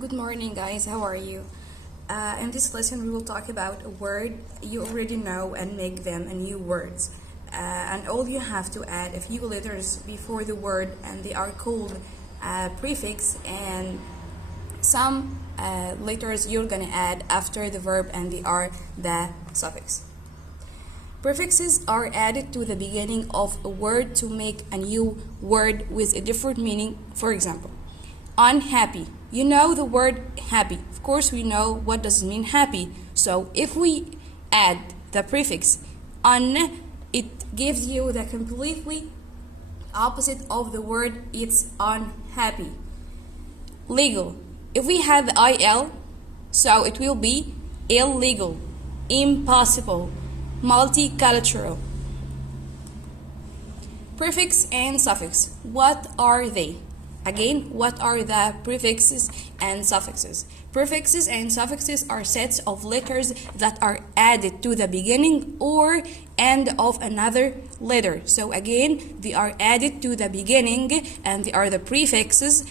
Good morning, guys. How are you? In this lesson, we will talk about a word you already know and make them a new words. And all you have to add a few letters before the word, and they are called prefix, and some letters you're gonna add after the verb, and they are the suffix. Prefixes are added to the beginning of a word to make a new word with a different meaning. For example, unhappy. You know the word happy. Of course, we know what does it mean happy. So if we add the prefix un, it gives you the completely opposite of the word. It's unhappy. Legal. If we have the il, so it will be illegal, impossible, multicultural. Prefix and suffix. What are they? Again, what are the prefixes and suffixes? Prefixes and suffixes are sets of letters that are added to the beginning or end of another letter. So again, they are added to the beginning and they are the prefixes,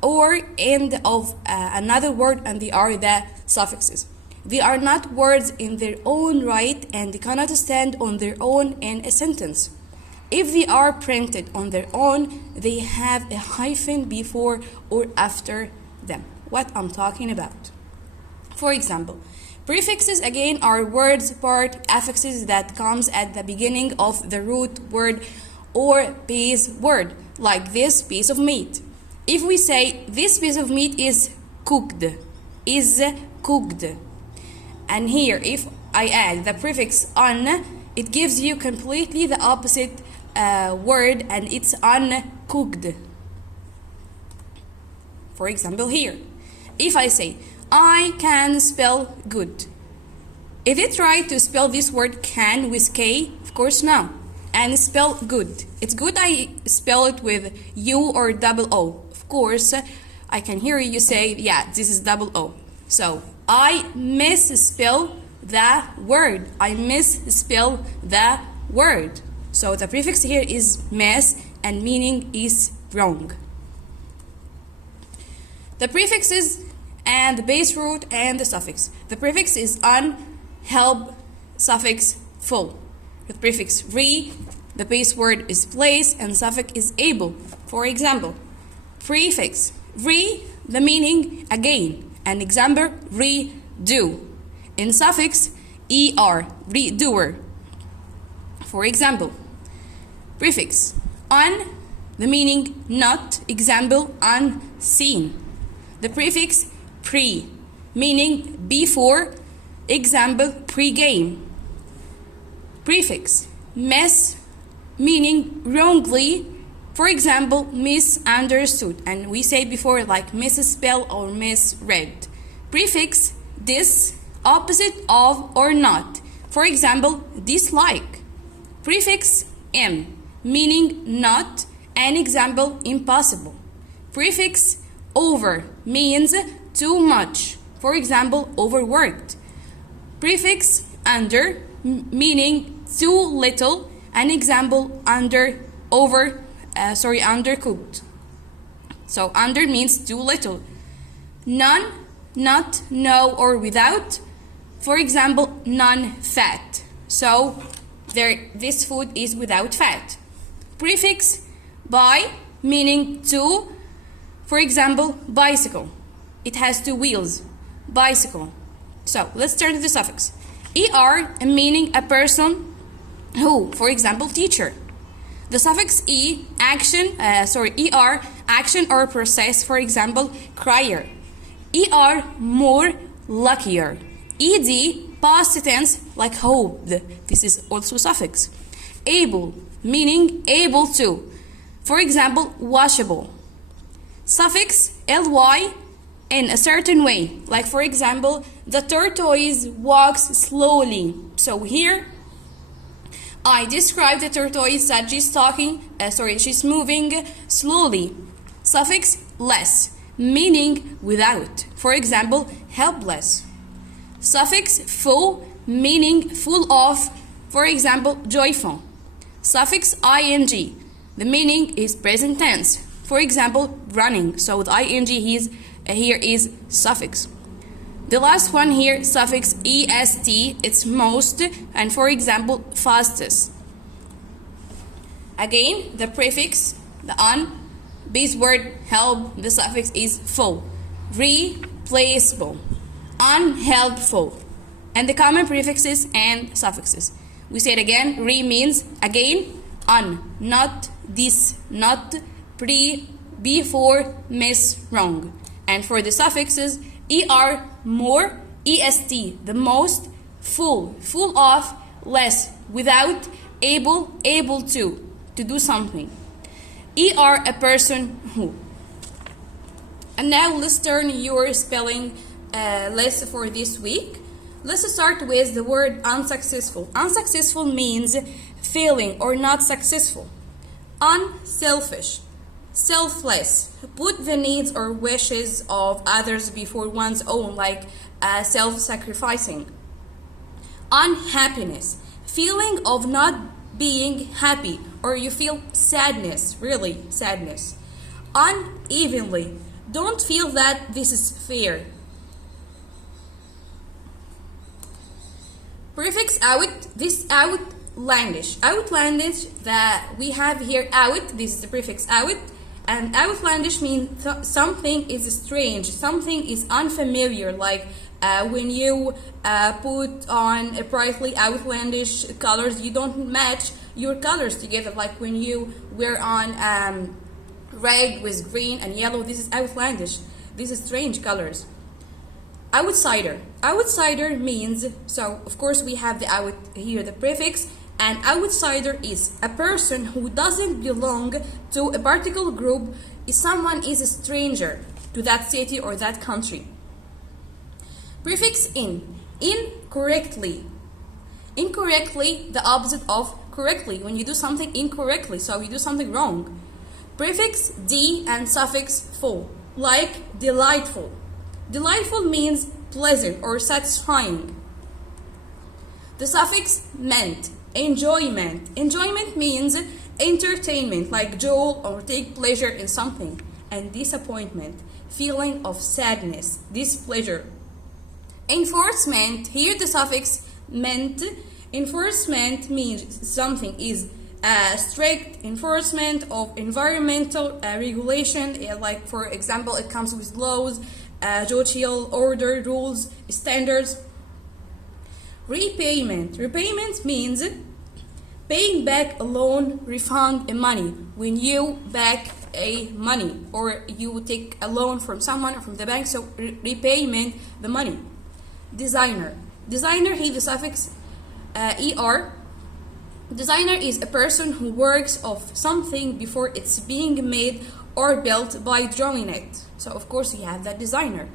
or end of another word and they are the suffixes. They are not words in their own right and they cannot stand on their own in a sentence. If they are printed on their own, they have a hyphen before or after them. What I'm talking about. For example, prefixes again are words part affixes that comes at the beginning of the root word or base word, like this piece of meat. If we say this piece of meat is cooked, and here if I add the prefix on, it gives you completely the opposite word, and it's uncooked. For example, here, if I say I can spell good, is it right to spell this word can with K? Of course no. And spell good, it's good I spell it with U or double O. Of course I can hear you say, yeah, this is double O. So I misspell the word. So the prefix here is miss and meaning is wrong. The prefixes and the base root and the suffix. The prefix is un, help, suffix full. With prefix re, the base word is place and suffix is able. For example, prefix re, the meaning again. An example, redo. In suffix er, redoer. For example, prefix un, the meaning not, example unseen. The prefix pre, meaning before, example pre-game. Prefix miss, meaning wrongly, for example misunderstood, and we said before like misspell or misread. Prefix dis, opposite of or not, for example dislike. Prefix m, meaning not, an example impossible. Prefix over means too much, for example overworked. Prefix under, meaning too little, an example undercooked. So under means too little. None, not, no, or without, for example non-fat. So this food is without fat. Prefix by, meaning two, for example bicycle, it has two wheels, bicycle. So let's turn to the suffix. Er, meaning a person who, for example teacher. The suffix e, action, er, action or process, for example crier. Er, more, luckier. Ed, past tense, like hoped. This is also suffix. Able, meaning able to, for example washable. Suffix ly, in a certain way, like for example the tortoise walks slowly. So here I describe the tortoise that she's moving slowly. Suffix less, meaning without, for example helpless. Suffix full, meaning full of, for example joyful. Suffix ing, the meaning is present tense, For example, running. So the ing is here is suffix. The last one here, suffix est, it's most, and for example, fastest. Again, the prefix, the on, base word help, the suffix is full, replaceable, unhelpful, and the common prefixes and suffixes. We say it again, re means again, on, not, this, not, pre, before, miss, wrong. And for the suffixes, er, more, est, the most, full, full of, less, without, able to do something. Er, a person who. And now let's turn your spelling list for this week. Let's start with the word unsuccessful. Unsuccessful means failing or not successful. Unselfish, selfless, put the needs or wishes of others before one's own, like self-sacrificing. Unhappiness, feeling of not being happy, or you feel sadness, really sadness. Unevenly, don't feel that this is fair. Prefix out, this outlandish. Outlandish that we have here out, this is the prefix out, and outlandish means something is strange, something is unfamiliar, like when you put on a brightly outlandish colors, you don't match your colors together, like when you wear on red with green and yellow, this is outlandish, this is strange colors. Outsider. Outsider means, so of course we have the out here, the prefix, and outsider is a person who doesn't belong to a particular group, if someone is a stranger to that city or that country. Prefix in, incorrectly. Incorrectly, the opposite of correctly, when you do something incorrectly, so you do something wrong. Prefix d and suffix ful, like delightful. Delightful means pleasant or satisfying. The suffix ment, enjoyment. Enjoyment means entertainment, like joy or take pleasure in something. And disappointment, feeling of sadness, displeasure. Enforcement, here the suffix ment. Enforcement means something is strict enforcement of environmental regulation, like for example it comes with laws, judicial order, rules, standards. Repayment. Repayment means paying back a loan, refund a money. When you back a money or you take a loan from someone or from the bank, so repayment the money. Designer. Designer, here the suffix er. Designer is a person who works of something before it's being made or built by drawing it. So of course we have that designer.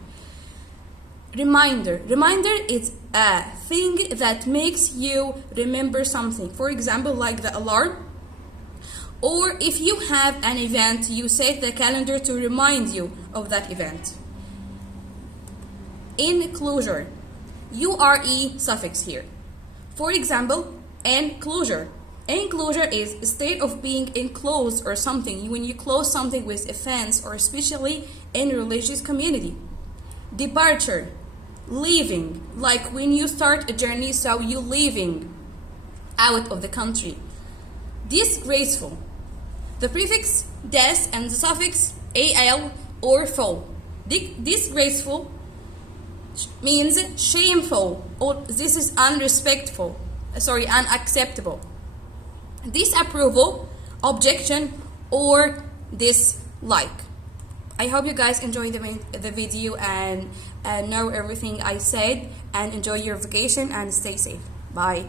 Reminder. Reminder is a thing that makes you remember something. For example, like the alarm. Or if you have an event, you set the calendar to remind you of that event. Enclosure. URE suffix here. For example, enclosure. Enclosure is a state of being enclosed or something, when you close something with a fence, or especially in religious community. Departure. Leaving, like when you start a journey, so you leaving out of the country. Disgraceful. The prefix des and the suffix al or ful. Disgraceful means shameful, or this is unrespectful, unacceptable. Disapproval, objection, or dislike. I hope you guys enjoyed the video and know everything I said, and enjoy your vacation and stay safe. Bye.